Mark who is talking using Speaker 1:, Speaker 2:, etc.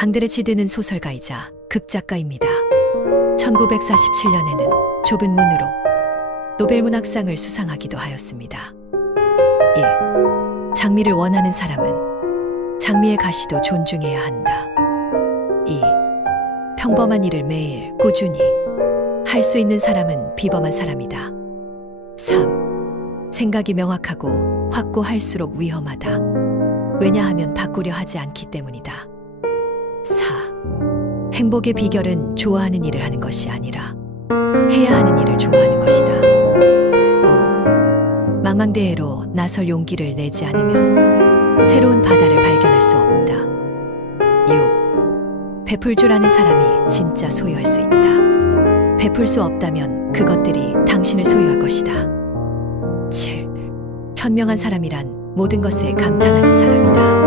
Speaker 1: 방들에 치드는 소설가이자 극작가입니다. 1947년에는 좁은 문으로 노벨문학상을 수상하기도 하였습니다. 1. 장미를 원하는 사람은 장미의 가시도 존중해야 한다. 2. 평범한 일을 매일 꾸준히 할 수 있는 사람은 비범한 사람이다. 3. 생각이 명확하고 확고할수록 위험하다. 왜냐하면 바꾸려 하지 않기 때문이다. 4. 행복의 비결은 좋아하는 일을 하는 것이 아니라 해야 하는 일을 좋아하는 것이다. 5. 망망대해로 나설 용기를 내지 않으면 새로운 바다를 발견할 수 없다. 6. 베풀 줄 아는 사람이 진짜 소유할 수 있다. 베풀 수 없다면 그것들이 당신을 소유할 것이다. 7. 현명한 사람이란 모든 것에 감탄하는 사람이다.